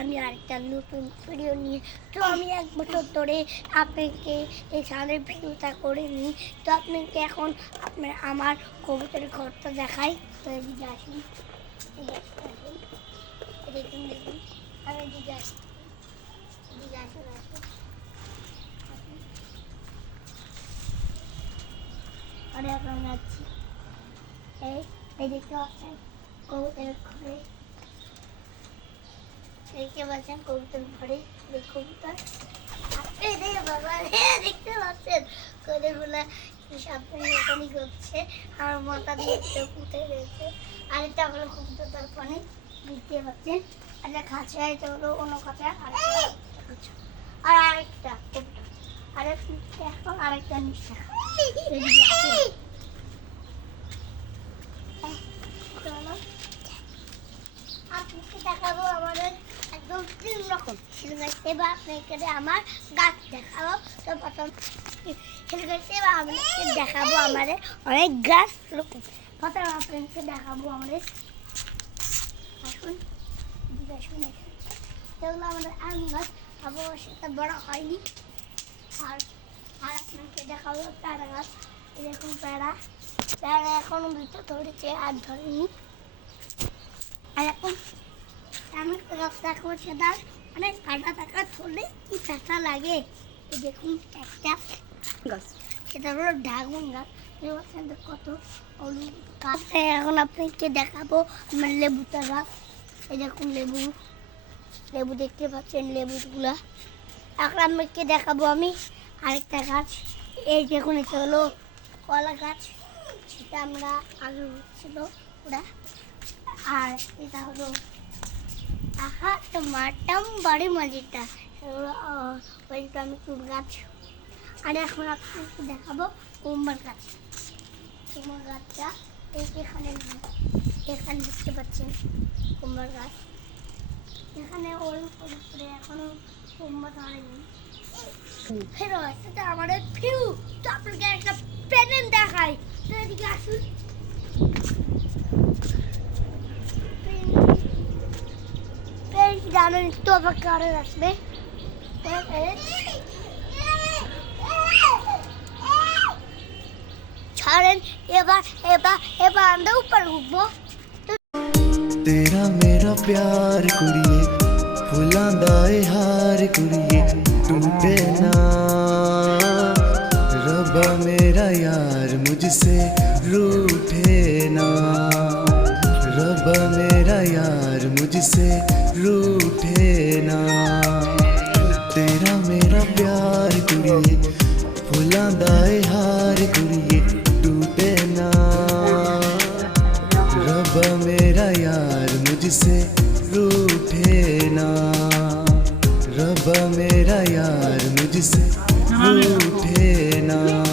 আমি আরেকটা নতুন ভিডিও নিয়ে। তো আমি এক বছর ধরে আপনাকে এই সালের ভিডিওটা করে নিই তো আপনাকে এখন আপনার আমার কবুতরের ঘরটা দেখাই। তো এদিকে আসুন। এদিকে দেখুন দেখুন আমি এদিকে আসি এদিকে আসুন আসুন। এখন যাচ্ছি এই দেখতে পাচ্ছেন কবুতরের ঘরে। দেখতে পাচ্ছেন কবুতর ঘরে কবুতর বাবা দেখতে পাচ্ছেন? সামনে মতনই করছে আর মাথা দিয়ে চোখ উঠে রয়েছে আরেকটা হলো কবুতর তার পানি দেখতে পাচ্ছেন একটা খাঁচা এটা হলো অন্য খাঁচা আর আরেকটা কবুতর আরেকটা এখন আরেকটা নিঃশ্বাস এদিকে আসুন। চলো আপনাকে দেখাবো আমাদের একদম তিন রকম সিলগাছ এবার আপনাকে দেখাবো। আমাদের অনেক গাছ। প্রথম আপনাকে দেখাবো আমাদের। আসুন আসুন আমাদের আম গাছ আবু সেটা বড় হয়নি। আর আর আপনাকে দেখাবো প্যাড়া গাছ। এই দেখুন প্যাড়া প্যাড়া এখনও দুটো ধরেছে, আর ধরেনি। আর এখন আমি একটা গাছ দেখাবো সেটা অনেক কাটা টাকা ধরলে কি ব্যথা লাগে? দেখুন একটা গাছ, সেটা হলো ড্রাগন গাছ। কত গাছ। এখন আপনাকে দেখাবো আমার লেবুটা গাছ। এই দেখুন লেবু লেবু দেখতে পাচ্ছেন লেবুগুলা। এখন আপনাকে দেখাবো আমি আরেকটা গাছ। এই দেখুন, এটা হলো কলা গাছ। সেটা আমরা আগে ছিল ওরা আর এটা হলো আহা টমাটম বাড়ি মজিটা ওইটা আমি কুল গাছ। আর, এখন আপনাকে দেখাবো কুমড় গাছ। কুমড় গাছটা এই এখানে এখানে দেখতে পাচ্ছেন কুমড় গাছ। এখানে ওই করে এখনও কুমড় ধরেনি। ফেরো সেটা আমাদের ফিউ। তো আপনাকে একটা প্রেজেন্ট দেখাই। তো এদিকে আসুন। hemen iki tabak kahve versin. Evet. छाड़न ये बार ये बार ये बार अंदर ऊपर घूमो तेरा मेरा प्यार कुड़िए फुलांदा ए हार कुड़िए, टूटे ना रबा मेरा यार मुझसे रूठे ना रबा तुझसे रूठे ना। तेरा मेरा प्यार कुड़िए फुला दाए हार कुड़िए टूटे ना। रब मेरा यार मुझसे रूठे ना। रब मेरा यार मुझसे रूठे ना।